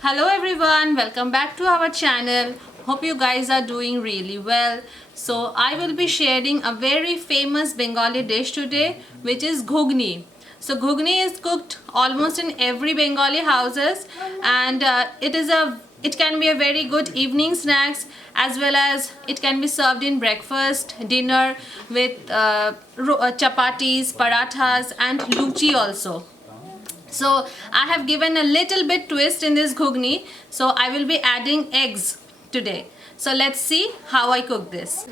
Hello everyone, welcome back to our channel. Hope you guys are doing really well. So I will be sharing a very famous Bengali dish today, which is ghugni. So ghugni is cooked almost in every Bengali houses, and it can be a very good evening snacks, as well as it can be served in breakfast, dinner with chapatis, parathas and luchi also. So I have given a little bit twist in this ghugni. So I will be adding eggs today. So let's see how I cook this.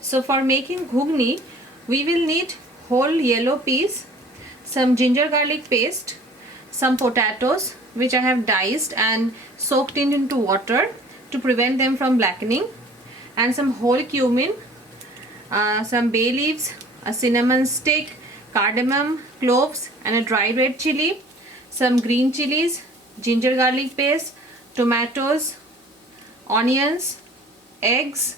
So for making ghugni, we will need whole yellow peas, some ginger garlic paste, some potatoes which I have diced and soaked into water to prevent them from blackening, and some whole cumin, some bay leaves, a cinnamon stick, cardamom, cloves and a dry red chili, some green chilies, ginger garlic paste, tomatoes, onions, eggs,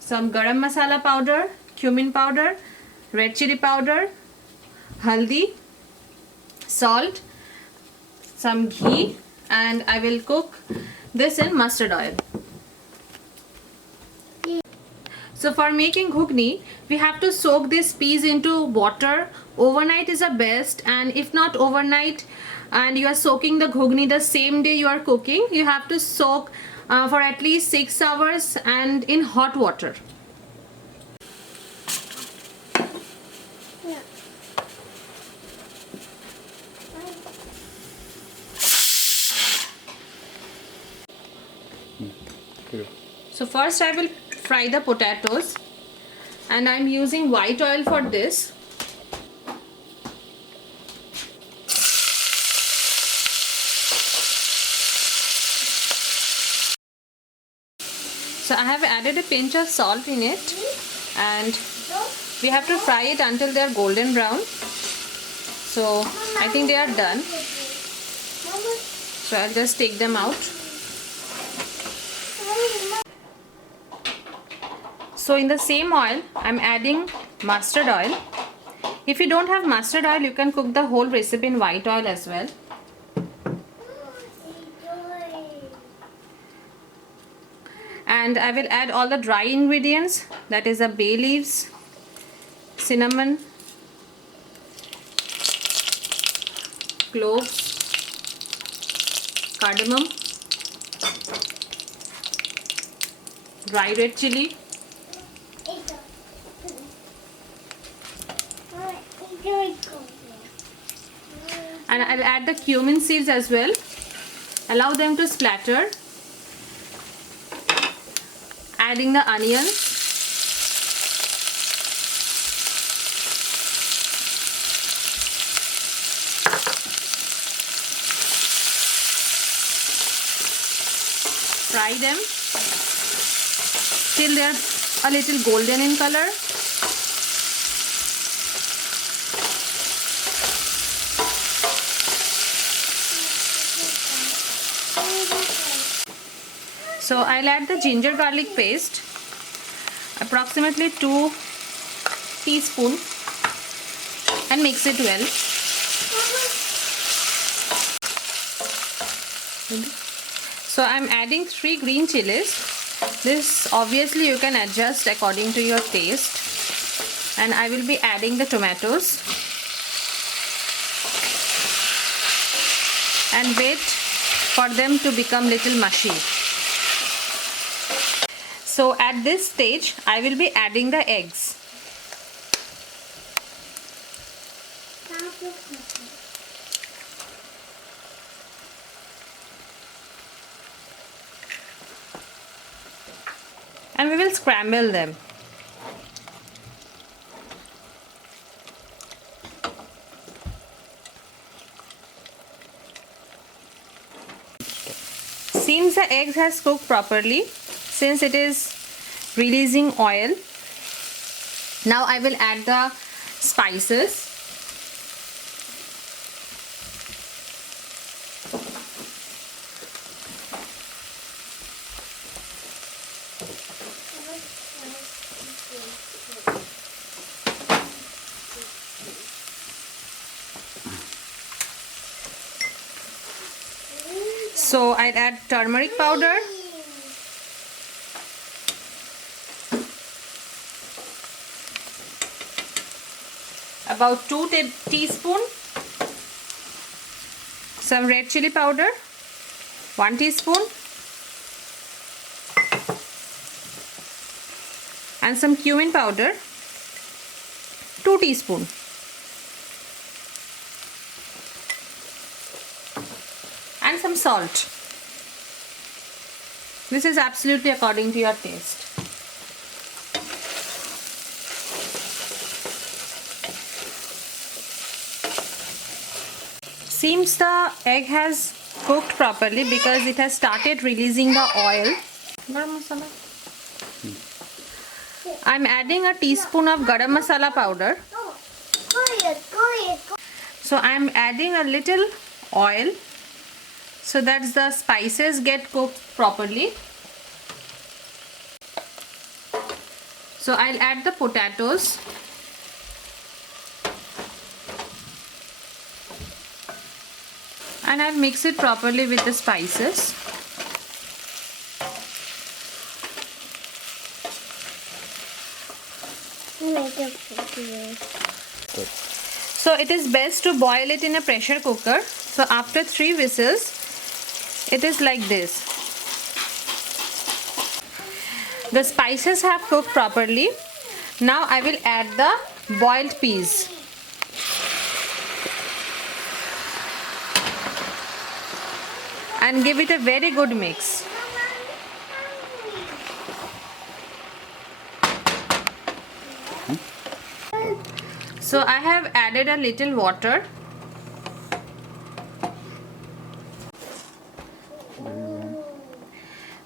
some garam masala powder, cumin powder, red chili powder, haldi, salt, some ghee, and I will cook this in mustard oil. So for making ghugni, we have to soak these peas into water. Overnight is the best, and if not overnight and you are soaking the ghugni the same day you are cooking, you have to soak for at least 6 hours and in hot water. So first I will fry the potatoes, and I am using white oil for this. So I have added a pinch of salt in it, and we have to fry it until they are golden brown. So I think they are done. So I'll just take them out. So in the same oil, I'm adding mustard oil. If you don't have mustard oil, you can cook the whole recipe in white oil as well. And I will add all the dry ingredients, that is the bay leaves, cinnamon, cloves, cardamom, dry red chili, and I'll add the cumin seeds as well. Allow them to splatter. Adding the onions, fry them till they are a little golden in color. So I'll add the ginger garlic paste, approximately 2 teaspoons, and mix it well. So I'm adding 3 green chilies. This obviously you can adjust according to your taste. And I will be adding the tomatoes. And wait for them to become little mushy. So at this stage, I will be adding the eggs. And we will scramble them. Since the eggs has cooked properly, since it is releasing oil, now I will add the spices. So I'll add turmeric powder, about 2 teaspoons, some red chili powder, 1 teaspoon, and some cumin powder, 2 teaspoons. And some salt. This is absolutely according to your taste. Seems the egg has cooked properly because it has started releasing the oil. Garam masala. I'm adding a teaspoon of garam masala powder. So I'm adding a little oil so that the spices get cooked properly. So I'll add the potatoes. And I'll mix it properly with the spices. So it is best to boil it in a pressure cooker. So after 3 whistles, it is like this. The spices have cooked properly. Now I will add the boiled peas. And give it a very good mix. So I have added a little water.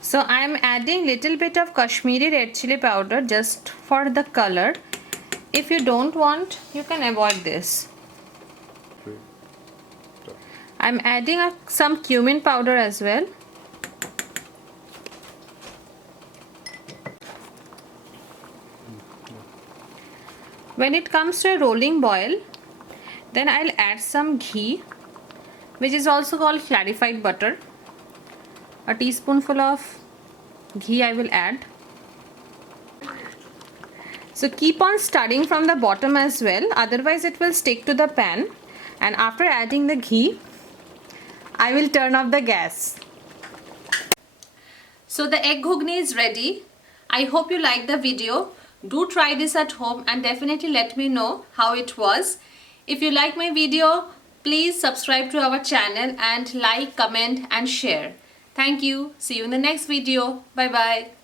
So I am adding little bit of Kashmiri red chili powder just for the color. If you don't want, you can avoid this. I'm adding some cumin powder as well. When it comes to a rolling boil, then I'll add some ghee, which is also called clarified butter. A teaspoonful of ghee I will add. So keep on stirring from the bottom as well, otherwise it will stick to the pan. And after adding the ghee, I will turn off the gas. So the egg ghugni is ready. I hope you liked the video. Do try this at home and definitely let me know how it was. If you like my video, please subscribe to our channel and like, comment and share. Thank you. See you in the next video. Bye bye.